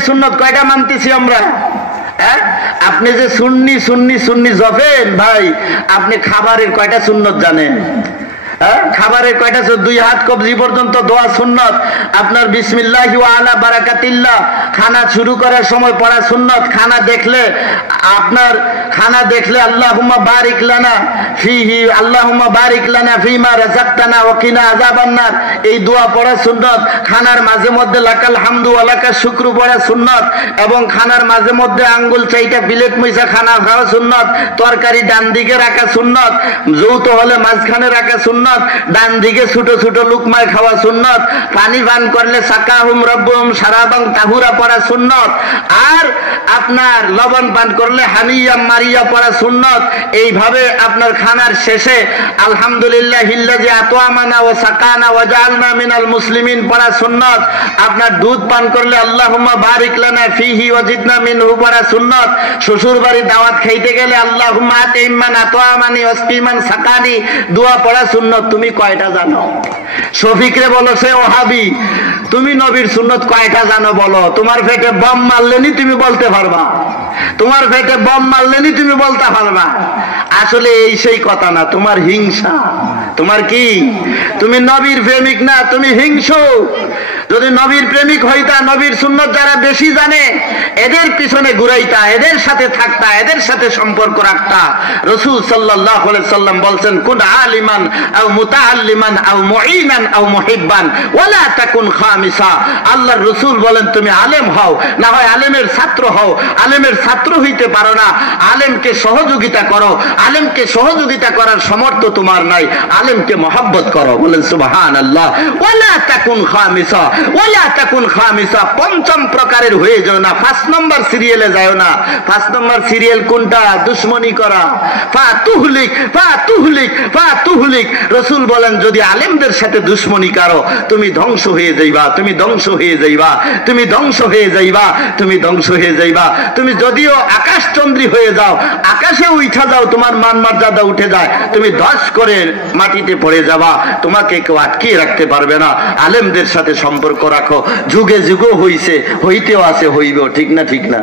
নবীর সুন্নত কয়টা মানতেছি আমরা? আপনি যে সুন্নি সুন্নি সুন্নি জপেন ভাই, আপনি খাবারের কয়টা সুন্নত জানেন? খাবারের কয়টা? 2 হাত কবজি পর্যন্ত দোয়া সুন্নত। আপনার বিসমিল্লাহি ওয়া আলা বারাকাতিল্লাহ খানা শুরু করার সময় পড়া সুন্নত। খানা দেখলে আল্লাহুম্মা বারিক লানা ফিহি, আল্লাহুম্মা বারিক লানা ফিমা রাযাকতানা ওয়া কিনা আযাবান নার, এই দোয়া পড়া সুন্নত। খানার মাঝে মধ্যে লাকাল হামদু ওয়া লাকাশ শুকরু পড়া সুন্নত, এবং খানার মাঝে মধ্যে আঙ্গুল চাইটা প্লেট মুইসা খানা খাওয়া সুন্নত। তরকারি ডান দিকে রাখা সুন্নত, যৌথ হলে মাঝখানে রাখা সুন্নত, ডান দিকে ছোট ছোট লুকমায় খাওয়া সুন্নত। পানি পান করলে সাকাহুম রব্বুহুম শারাবান তাহুরা পড়া সুন্নত। আর আপনার লবণ পান করলে হানিয়াম মারিয়া পড়া সুন্নত। এইভাবে আপনার খানার শেষে আলহামদুলিল্লাহিল্লাযী আত'আমানা ওয়া সাকানা ওয়া জাআলনা মিনাল মুসলিমিন পড়া সুন্নত। আপনার দুধ পান করলে আল্লাহুম্মা বারিক লানা ফিহি ওয়া জিদনা মিনহু পড়া সুন্নত। শ্বশুর বাড়ি দাওয়াত খাইতে গেলে আল্লাহুম্মা আতিমান আত'আমানি ওয়াসকিমান সাকানি দোয়া পড়া সুন্নত। তুমি কয়টা জানো? শফিকরে বলো, সে ওহাবি, তুমি নবীর সুন্নত কয়টা জানো বলো? তোমার পেটে বম মারলেনি তুমি বলতে পারবা? তোমার পেটে বম মারলেনি তুমি বলতে পারবা? আসলে এই সেই কথা না, তোমার হিংসা। তোমার কি? তুমি নবীর প্রেমিক না, তুমি হিংসু। যদি নবীর প্রেমিক হইতা, নবীর সুন্নত যারা বেশি জানে এদের পিছনে ঘুরাইতা, এদের সাথে থাকতা, এদের সাথে সম্পর্ক রাখতা। রাসূল সাল্লাল্লাহু আলাইহি সাল্লাম বলছেন, কুন আলিমান আও মুতাআল্লিমান আও মুঈনান আও মুহিব্বান ওয়ালা তাকুন খামিসা। আল্লাহর রাসূল বলেন, তুমি আলেম হও, না হয় আলেমের ছাত্র হও। আলেমের ছাত্র হইতে পারো না, আলেমকে সহযোগিতা করো। আলেমকে সহযোগিতা করার সামর্থ্য তোমার নাই, আলেমকে মহব্বত করো। বলেন সুবহানাল্লাহ। ওয়ালা তাকুন খামিসা, ওয়ালা তাকুন খামিসা, পঞ্চম প্রকারের হয়ে যাও না, 5 নম্বর সিরিয়ালে যাও না। 5 নম্বর সিরিয়াল কোনটা? দুশমনি করা। ফাতুহলিক ফাতুহলিক ফাতুহলিক। রাসূল বলেন, যদি আলেমদের সাথে দুশমনি করো তুমি ধ্বংস হয়ে যাইবা, তুমি ধ্বংস হয়ে যাইবা, তুমি ধ্বংস হয়ে যাইবা, তুমি ধ্বংস হয়ে যাইবা। তুমি যদিও আকাশচন্দ্রী হয়ে যাও, আকাশে উঠা যাও, তোমার মান মর্যাদা উঠে যায়, তুমি ধস করে মাটিতে পড়ে যাবা, তোমাকে কেউ আটকিয়ে রাখতে পারবে না। আলেমদের সাথে সম্পর্ক রাখো। যুগে যুগও হইছে, হইতেও আছে, হইবেও। ঠিক না? ঠিক না?